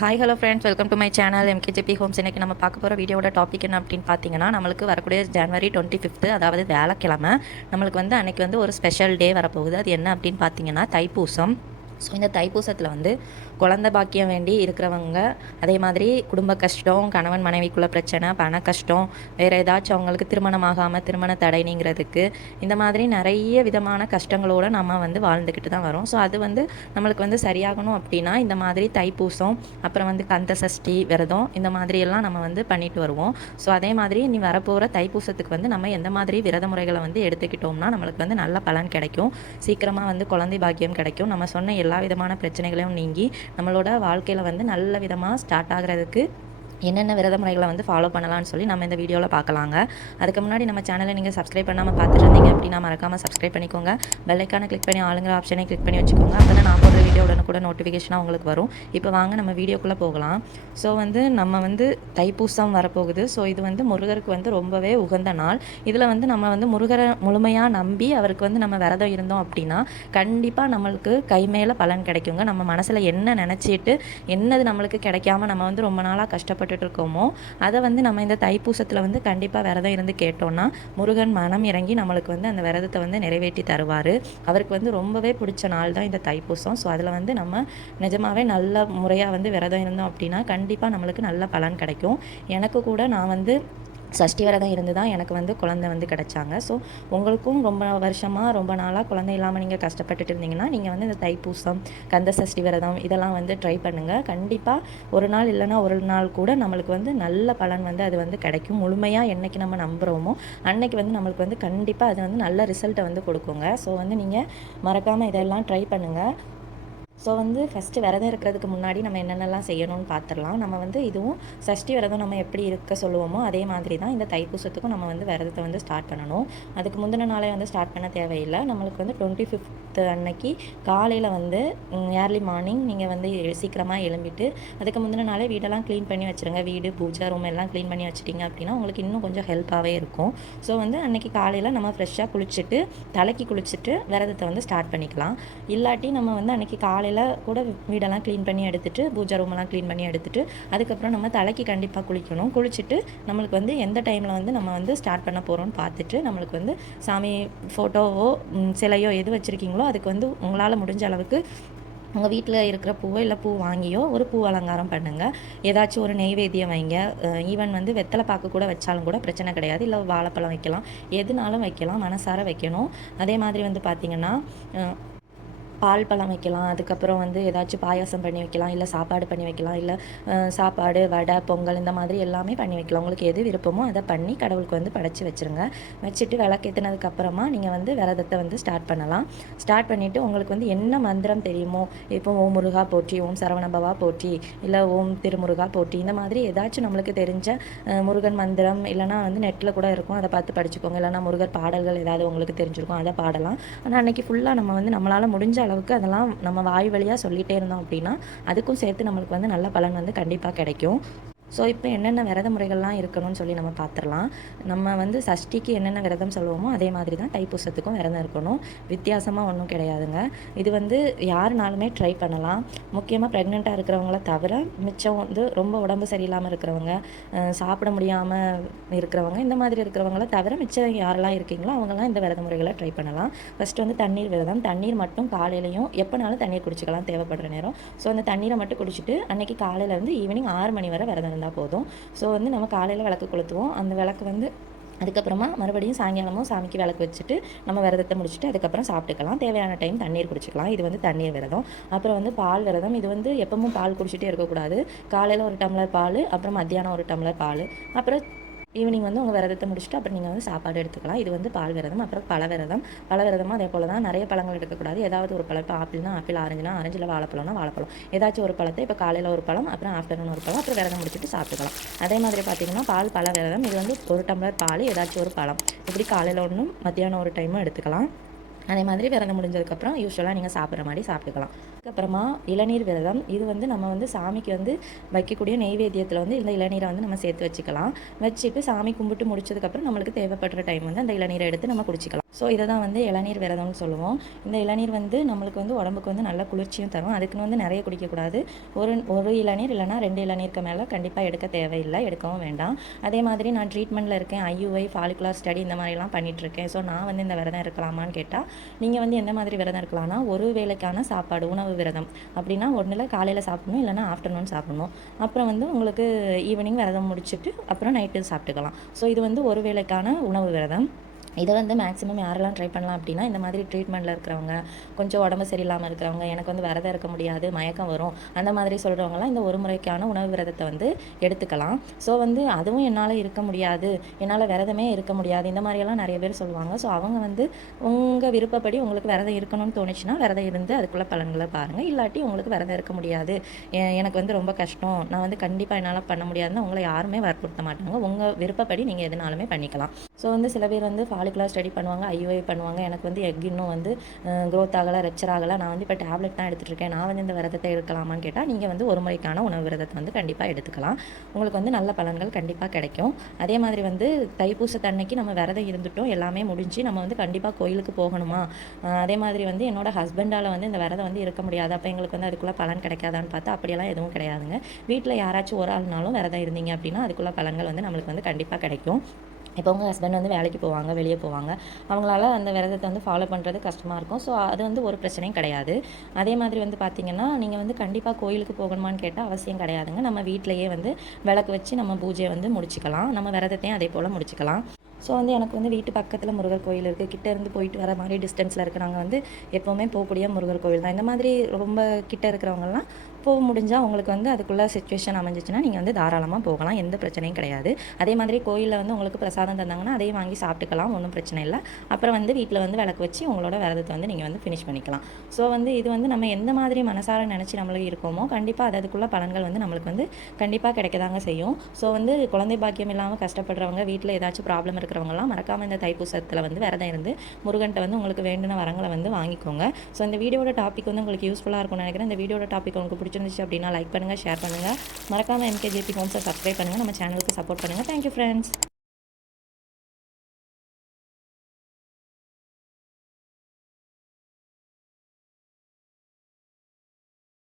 Hi hello friends welcome to my channel MKGP Homes இன்றைக்கி நம்ம பார்க்க போகிற வீடியோட டாபிக் என்ன அப்படின்னு பார்த்தீங்கன்னா நம்மளுக்கு வரக்கூடிய ஜனவரி டுவெண்ட்டி ஃபிஃப்த்து அதாவது வேலைக்கிழமை நம்மளுக்கு வந்து அன்றைக்கி வந்து ஒரு ஸ்பெஷல் டே வரப்போகுது. அது என்ன அப்படின்னு பார்த்தீங்கன்னா தைப்பூசம். ஸோ இந்த தைப்பூசத்தில் வந்து குழந்தை பாக்கியம் வேண்டி இருக்கிறவங்க அதே மாதிரி குடும்ப கஷ்டம் கணவன் மனைவிக்குள்ள பிரச்சனை பண கஷ்டம் வேறு ஏதாச்சும் அவங்களுக்கு திருமணம் ஆகாமல் திருமண தடைனிங்கிறதுக்கு இந்த மாதிரி நிறைய விதமான கஷ்டங்களோடு நம்ம வந்து வாழ்ந்துக்கிட்டு தான் வரோம். ஸோ அது வந்து நம்மளுக்கு வந்து சரியாகணும் அப்படின்னா இந்த மாதிரி தைப்பூசம் அப்புறம் வந்து கந்த சஷ்டி விரதம் இந்த மாதிரி எல்லாம் நம்ம வந்து பண்ணிட்டு வருவோம். ஸோ அதே மாதிரி நீ வரப்போகிற தைப்பூசத்துக்கு வந்து நம்ம எந்த மாதிரி விரத முறைகளை வந்து எடுத்துக்கிட்டோம்னா நம்மளுக்கு வந்து நல்ல பலன் கிடைக்கும். சீக்கிரமாக வந்து குழந்தை பாக்கியம் கிடைக்கும். நம்ம சொன்ன எல்லா விதமான பிரச்சனைகளையும் நீங்கி நம்மளோட வாழ்க்கையில் வந்து நல்ல விதமாக ஸ்டார்ட் ஆகிறதுக்கு என்னென்ன விரத முறைகளை வந்து ஃபாலோ பண்ணலாம்னு சொல்லி நம்ம இந்த வீடியோவில் பார்க்கலாங்க. அதுக்கு முன்னாடி நம்ம சேனலை நீங்கள் சப்ஸ்கிரைப் பண்ணாமல் பார்த்துட்டு இருந்தீங்க அப்படின்னா மறக்காமல் சப்ஸ்கிரைப் பண்ணிக்கோங்க. பெல்லைக்கான கிளிக் பண்ணி ஆளுங்கிற ஆப்ஷனை கிளிக் பண்ணி வச்சுக்கோங்க. அப்போ தான் நான் போடுற வீடியோ உடனே கூட நோட்டிஃபிகேஷனாக உங்களுக்கு வரும். இப்போ வாங்க நம்ம வீடியோக்குள்ளே போகலாம். ஸோ வந்து நம்ம வந்து தைப்பூசம் வரப்போகுது. ஸோ இது வந்து முருகருக்கு வந்து ரொம்பவே உகந்த நாள். இதில் வந்து நம்ம வந்து முருகரை முழுமையாக நம்பி அவருக்கு வந்து நம்ம விரதம் இருந்தோம் அப்படின்னா கண்டிப்பாக நம்மளுக்கு கை மேலே பலன் கிடைக்குங்க. நம்ம மனசில் என்ன நினச்சிட்டு என்னது நம்மளுக்கு கிடைக்காம நம்ம வந்து ரொம்ப நாளாக கஷ்டப்பட்டு கஷ்டப்பட்டுட்டு இருக்கோமோ அதை வந்து நம்ம இந்த தைப்பூசத்தில் வந்து கண்டிப்பாக விரதம் இருந்து கேட்டோம்னா முருகன் மனம் இறங்கி நம்மளுக்கு வந்து அந்த விரதத்தை வந்து நிறைவேற்றி தருவார். அவருக்கு வந்து ரொம்பவே பிடிச்ச நாள் தான் இந்த தைப்பூசம். ஸோ அதில் வந்து நம்ம நிஜமாகவே நல்ல முறையாக வந்து விரதம் இருந்தோம் அப்படின்னா கண்டிப்பாக நம்மளுக்கு நல்ல பலன் கிடைக்கும். எனக்கு கூட நான் வந்து சஷ்டி விரதம் இருந்து தான் எனக்கு வந்து குழந்தை வந்து கிடச்சாங்க. ஸோ உங்களுக்கும் ரொம்ப வருஷமாக ரொம்ப நாளாக குழந்தை இல்லாமல் நீங்கள் கஷ்டப்பட்டுட்டு இருந்தீங்கன்னா நீங்கள் வந்து இந்த தைப்பூசம் கந்த சஷ்டி விரதம் இதெல்லாம் வந்து ட்ரை பண்ணுங்கள் கண்டிப்பாக ஒரு நாள் இல்லைனா ஒரு நாள் கூட நம்மளுக்கு வந்து நல்ல பலன் வந்து அது வந்து கிடைக்கும். முழுமையாக என்றைக்கு நம்ம நம்புகிறோமோ அன்னைக்கு வந்து நம்மளுக்கு வந்து கண்டிப்பாக அது வந்து நல்ல ரிசல்ட்டை வந்து கொடுக்குங்க. ஸோ வந்து நீங்கள் மறக்காமல் இதெல்லாம் ட்ரை பண்ணுங்கள் ஸோ வந்து ஃபஸ்ட்டு விரதம் இருக்கிறதுக்கு முன்னாடி நம்ம என்னென்னலாம் செய்யணும்னு பார்த்துடலாம் நம்ம வந்து இதுவும் சஷ்டி விரதம் நம்ம எப்படி இருக்க சொல்லுவோமோ அதே மாதிரி தான் இந்த தைப்பூசத்துக்கும் நம்ம வந்து விரதத்தை வந்து ஸ்டார்ட் பண்ணணும். அதுக்கு முந்தின நாளே வந்து ஸ்டார்ட் பண்ண தேவையில்லை. நம்மளுக்கு வந்து டுவெண்ட்டி ஃபிஃப்த்து அன்னைக்கு காலையில் வந்து ஏர்லி மார்னிங் நீங்கள் வந்து சீக்கிரமாக எழும்பிட்டு அதுக்கு முந்தின நாளே வீடெல்லாம் க்ளீன் பண்ணி வச்சுருங்க. வீடு பூஜை ரூம் எல்லாம் க்ளீன் பண்ணி வச்சிட்டிங்க அப்படின்னா உங்களுக்கு இன்னும் கொஞ்சம் ஹெல்ப்பாகவே இருக்கும். ஸோ வந்து அன்னைக்கு காலையில் நம்ம ஃப்ரெஷ்ஷாக குளிச்சுட்டு தலைக்கு குளிச்சுட்டு விரதத்தை வந்து ஸ்டார்ட் பண்ணிக்கலாம். இல்லாட்டி நம்ம வந்து அன்னைக்கு காலையில் காலையில் கூட வீடெல்லாம் க்ளீன் பண்ணி எடுத்துகிட்டு பூஜை ரூமெல்லாம் க்ளீன் பண்ணி எடுத்துகிட்டு அதுக்கப்புறம் நம்ம தலைக்கு கண்டிப்பாக குளிக்கணும். குளிச்சுட்டு நம்மளுக்கு வந்து எந்த டைமில் வந்து நம்ம வந்து ஸ்டார்ட் பண்ண போகிறோம்னு பார்த்துட்டு நம்மளுக்கு வந்து சாமி ஃபோட்டோவோ சிலையோ எது வச்சுருக்கீங்களோ அதுக்கு வந்து உங்களால் முடிஞ்ச அளவுக்கு உங்கள் வீட்டில் இருக்கிற பூவோ இல்லை பூ வாங்கியோ ஒரு பூ அலங்காரம் பண்ணுங்கள் ஏதாச்சும் ஒரு நெய்வேத்தியம் வைங்க. ஈவன் வந்து வெத்தலை பாக்கு கூட வச்சாலும் கூட பிரச்சனை கிடையாது. இல்லை வாழைப்பழம் வைக்கலாம். எதுனாலும் வைக்கலாம். மனசார வைக்கணும். அதே மாதிரி வந்து பார்த்திங்கன்னா பால் பழம் வைக்கலாம் அதுக்கப்புறம் வந்து ஏதாச்சும் பாயாசம் பண்ணி வைக்கலாம் இல்லை சாப்பாடு பண்ணி வைக்கலாம் இல்லை சாப்பாடு வடை பொங்கல் இந்த மாதிரி எல்லாமே பண்ணி வைக்கலாம். உங்களுக்கு எது விருப்பமோ அதை பண்ணி கடவுளுக்கு வந்து படைச்சி வச்சுருங்க. வச்சுட்டு விளக்கேற்றினதுக்கப்புறமா நீங்கள் வந்து விரதத்தை வந்து ஸ்டார்ட் பண்ணலாம். ஸ்டார்ட் பண்ணிவிட்டு உங்களுக்கு வந்து என்ன மந்திரம் தெரியுமோ இப்போ ஓம் முருகா போற்றி ஓம் சரவணபவா போற்றி இல்லை ஓம் திருமுருகா போற்றி இந்த மாதிரி ஏதாச்சும் நம்மளுக்கு தெரிஞ்ச முருகன் மந்திரம் இல்லைனா வந்து நெட்டில் கூட இருக்கும். அதை பார்த்து படிச்சுக்கோங்க. இல்லைனா முருகர் பாடல்கள் ஏதாவது உங்களுக்கு தெரிஞ்சிருக்கும் அதை பாடலாம். ஆனால் அன்றைக்கி ஃபுல்லாக நம்ம வந்து நம்மளால் முடிஞ்ச அளவுக்கு அதெல்லாம் நம்ம வாய் வழியாக சொல்லிகிட்டே இருந்தோம் அப்படின்னா அதுக்கும் சேர்த்து நம்மளுக்கு வந்து நல்ல பலன் வந்து கண்டிப்பாக கிடைக்கும். ஸோ இப்போ என்னென்ன விரத முறைகள்லாம் இருக்கணும்னு சொல்லி நம்ம பார்த்துடலாம். நம்ம வந்து சஷ்டிக்கு என்னென்ன விரதம் சொல்லுவோமோ அதே மாதிரி தான் தைப்பூசத்துக்கும் விரதம் இருக்கணும். வித்தியாசமாக ஒன்றும் கிடையாதுங்க. இது வந்து யாருனாலுமே ட்ரை பண்ணலாம். முக்கியமாக ப்ரெக்னெண்ட்டாக இருக்கிறவங்கள தவிர மிச்சம் வந்து ரொம்ப உடம்பு சரியில்லாமல் இருக்கிறவங்க சாப்பிட முடியாமல் இருக்கிறவங்க இந்த மாதிரி இருக்கிறவங்கள தவிர மிச்சம் யாரெல்லாம் இருக்கீங்களோ அவங்கெல்லாம் இந்த விரத முறைகளை ட்ரை பண்ணலாம். ஃபஸ்ட்டு வந்து தண்ணீர் விரதம். தண்ணீர் மட்டும் காலையிலையும் எப்போனாலும் தண்ணீர் குடிச்சிக்கலாம் தேவைப்படுற நேரம். ஸோ அந்த தண்ணீரை மட்டும் குடிச்சிட்டு அன்றைக்கி காலையிலேருந்து ஈவினிங் ஆறு மணி வரை விரதம் வந்தால் போதும். ஸோ வந்து நம்ம காலையில் விளக்கு கொளுத்துவோம். அந்த விளக்கு வந்து அதுக்கப்புறமா மறுபடியும் சாயங்காலமும் சாமிக்கு விளக்கு வச்சுட்டு நம்ம விரதத்தை முடிச்சுட்டு அதுக்கப்புறம் சாப்பிட்டுக்கலாம். தேவையான டைம் தண்ணீர் குடிச்சிக்கலாம். இது வந்து தண்ணீர் விரதம். அப்புறம் வந்து பால் விரதம். இது வந்து எப்பவும் பால் குடிச்சிட்டே இருக்கக்கூடாது. காலையில் ஒரு டம்ளர் பால் அப்புறம் மத்தியானம் ஒரு டம்ளர் பால். அப்புறம் ஈவினிங் வந்து உங்கள் விரதத்தை முடிச்சுட்டு அப்புறம் நீங்கள் வந்து சாப்பாடு எடுத்துக்கலாம். இது வந்து பால் விரதம் அப்புறம் பழ விரதம். பழ விரதமும் அதே போல் தான் நிறைய பழங்கள் எடுக்கக்கூடாது. ஏதாவது ஒரு பழம் இப்போ ஆப்பிள்னா ஆப்பிள் ஆரஞ்சுனா ஆரஞ்சில் வாழைப்பழம்னா வாழைப்பழம். ஏதாச்சும் ஒரு பழத்தை இப்போ காலையில் ஒரு பழம் அப்புறம் ஆஃப்டர்நூன் ஒரு பழம் அப்புறம் விரதம் முடிச்சுட்டு சாப்பிட்டுக்கலாம். அதே மாதிரி பார்த்தீங்கன்னா பால் பல விரதம். இது வந்து ஒரு டம்ளர் பால் ஏதாச்சும் ஒரு பழம். இப்படி காலையில் ஒன்றும் மத்தியானம் ஒரு டைமும் எடுத்துக்கலாம். அதே மாதிரி விரதம் முடிஞ்சதுக்கப்புறம் யூஸ்வலாக நீங்கள் சாப்பிட்ற மாதிரி சாப்பிட்டுக்கலாம். அதுக்கப்புறமா இளநீர் விரதம். இது வந்து நம்ம வந்து சாமிக்கு வந்து வைக்கக்கூடிய நெய்வேத்தியத்தில் வந்து இந்த இளநீரை வந்து நம்ம சேர்த்து வச்சுக்கலாம். வச்சுட்டு சாமி கும்பிட்டு முடிச்சதுக்கப்புறம் நம்மளுக்கு தேவைப்படுற டைம் வந்து அந்த இளநீரை எடுத்து நம்ம குடிச்சிக்கலாம். ஸோ இதை தான் வந்து இளநீர் விரதம்னு சொல்லுவோம். இந்த இளநீர் வந்து நம்மளுக்கு வந்து உடம்புக்கு வந்து நல்ல குளிர்ச்சியும் தரும். அதுக்குன்னு வந்து நிறைய குடிக்கக்கூடாது. ஒரு ஒரு இளநீர் இல்லைனா ரெண்டு இளநீருக்கு மேலே கண்டிப்பாக எடுக்க தேவையில்லை. எடுக்கவும் வேண்டாம். அதே மாதிரி நான் ட்ரீட்மெண்ட்டில் இருக்கேன். ஐயூஐ ஃபாலிகுலர் ஸ்டடி இந்த மாதிரிலாம் பண்ணிகிட்ருக்கேன் இருக்கேன் ஸோ நான் வந்து இந்த விரதம் இருக்கலாமான்னு கேட்டால் நீங்கள் வந்து எந்த மாதிரி விரதம் இருக்கலாம்னா ஒரு வேளைக்கான சாப்பாடு உணவு விரதம். அப்படின்னா ஒன்றில் காலையில் சாப்பிடணும் இல்லைனா ஆஃப்டர்நூன் சாப்பிடணும். அப்புறம் வந்து உங்களுக்கு ஈவினிங் விரதம் முடிச்சுட்டு அப்புறம் நைட்டு சாப்பிட்டுக்கலாம். ஸோ இது வந்து ஒரு வேளைக்கான உணவு விரதம். இதை வந்து மேக்ஸிமம் யாரெல்லாம் ட்ரை பண்ணலாம் அப்படின்னா இந்த மாதிரி ட்ரீட்மெண்ட்டில் இருக்கிறவங்க கொஞ்சம் உடம்பு சரியில்லாமல் இருக்கிறவங்க எனக்கு வந்து விரதம் இருக்க முடியாது மயக்கம் வரும் அந்த மாதிரி சொல்கிறவங்களாம் இந்த ஒரு முறைக்கான உணவு விரதத்தை வந்து எடுத்துக்கலாம். ஸோ வந்து அதுவும் என்னால் இருக்க முடியாது என்னால் விரதமே இருக்க முடியாது இந்த மாதிரியெல்லாம் நிறைய பேர் சொல்லுவாங்க. ஸோ அவங்க வந்து உங்கள் விருப்பப்படி உங்களுக்கு விரதம் இருக்கணும்னு தோணுச்சுன்னா விரதம் இருந்து அதுக்குள்ள பலன்களை பாருங்கள் இல்லாட்டி உங்களுக்கு விரதம் இருக்க முடியாது எனக்கு வந்து ரொம்ப கஷ்டம் நான் வந்து கண்டிப்பாக என்னால் பண்ண முடியாதுன்னு உங்களை யாருமே வற்புறுத்த மாட்டாங்க. உங்கள் விருப்பப்படி நீங்கள் எதுனாலுமே பண்ணிக்கலாம். ஸோ வந்து சில பேர் வந்து ஆளுக்கெல்லாம் ஸ்டடி பண்ணுவாங்க ஐஓஐ பண்ணுவாங்க. எனக்கு வந்து எக் இன்னும் வந்து க்ரோத் ஆகலை ரெக்சர் ஆகலை. நான் வந்து இப்போ டேப்லெட் தான் எடுத்துகிட்ருக்கேன் நான் வந்து இந்த விரதத்தை எடுக்கலாமான்னு கேட்டால் நீங்கள் வந்து ஒரு முறைக்கான உணவு விரதத்தை வந்து கண்டிப்பாக எடுத்துக்கலாம். உங்களுக்கு வந்து நல்ல பலன்கள் கண்டிப்பாக கிடைக்கும். அதே மாதிரி வந்து தைப்பூசத்தன்னைக்கு நம்ம விரதம் இருந்துட்டோம் எல்லாமே முடிஞ்சு நம்ம வந்து கண்டிப்பாக கோயிலுக்கு போகணுமா? அதே மாதிரி வந்து என்னோட ஹஸ்பண்டால் வந்து இந்த விரதம் வந்து இருக்க முடியாது. அப்போ எங்களுக்கு வந்து அதுக்குள்ளே பலன் கிடைக்காதான்னு பார்த்தா அப்படியெல்லாம் எதுவும் கிடையாதுங்க. வீட்டில் யாராச்சும் ஒரு ஆள்னாலும் விரதம் இருந்தீங்க அப்படின்னா அதுக்குள்ள பலன்கள் வந்து நம்மளுக்கு வந்து கண்டிப்பாக கிடைக்கும். இப்போ உங்கள் ஹஸ்பண்ட் வந்து வேலைக்கு போவாங்க வெளியே போவாங்க. அவங்களால அந்த விரதத்தை வந்து ஃபாலோ பண்ணுறது கஷ்டமாக இருக்கும். ஸோ அது வந்து ஒரு பிரச்சனையும் கிடையாது. அதே மாதிரி வந்து பார்த்தீங்கன்னா நீங்கள் வந்து கண்டிப்பாக கோயிலுக்கு போகணுமான்னு கேட்டால் அவசியம் கிடையாதுங்க. நம்ம வீட்டிலையே வந்து விளக்கு வச்சு நம்ம பூஜையை வந்து முடிச்சுக்கலாம். நம்ம விரதத்தையும் அதே போல் முடிச்சுக்கலாம். ஸோ வந்து எனக்கு வந்து வீட்டு பக்கத்தில் முருகர் கோயில் இருக்குது கிட்ட இருந்து போயிட்டு வர மாதிரி டிஸ்டன்ஸில் இருக்கிறவங்க நாங்கள் வந்து எப்போவுமே போகக்கூடிய முருகர் கோயில் தான் இந்த மாதிரி ரொம்ப கிட்ட இருக்கிறவங்கலாம் போக முடிஞ்சால் உங்களுக்கு வந்து அதுக்குள்ளே சுச்சுவேஷன் அமைஞ்சிச்சுன்னா நீங்கள் வந்து தாராளமாக போகலாம். எந்த பிரச்சனையும் கிடையாது. அதே மாதிரி கோயிலில் வந்து உங்களுக்கு பிரசாதம் தந்தாங்கன்னா அதையும் வாங்கி சாப்பிட்டுக்கலாம். ஒன்றும் பிரச்சனை இல்லை. அப்புறம் வந்து வீட்டில் வந்து விளக்கு வச்சு உங்களோட விரதத்தை வந்து நீங்கள் வந்து ஃபினிஷ் பண்ணிக்கலாம். ஸோ வந்து இது வந்து நம்ம எந்த மாதிரி மனசார நினச்சி நம்மளுக்கு இருக்கோமோ கண்டிப்பாக அது அதுக்குள்ள பலன்கள் வந்து நம்மளுக்கு வந்து கண்டிப்பாக கிடைக்கதாங்க செய்யும். ஸோ வந்து குழந்தை பாக்கியம் இல்லாமல் கஷ்டப்படுறவங்க வீட்டில் ஏதாச்சும் ப்ராப்ளம் இருக்கிறவங்கலாம் மறக்காமல் இந்த தைப்பூசத்தில் வந்து விரதம் இருந்து முருகன்ட்ட வந்து உங்களுக்கு வேண்டின வரங்களை வந்து வாங்கிக்கோங்க. ஸோ இந்த வீடியோட டாபிக் வந்து உங்களுக்கு யூஸ்ஃபுல்லாக இருக்கும்னு நினைக்கிறேன். இந்த வீடியோட டாபிக் உங்களுக்கு பிடிச்சிருந்துச்சு அப்படின்னா லைக் பண்ணுங்கள் ஷேர் பண்ணுங்கள் மறக்காமல் எம்கேஜிபி ஹோம்ஸை சப்ஸ்கிரைப் பண்ணுங்கள் நம்ம சேனலுக்கு சப்போர்ட் பண்ணுங்கள் தேங்க்யூ ஃப்ரெண்ட்ஸ்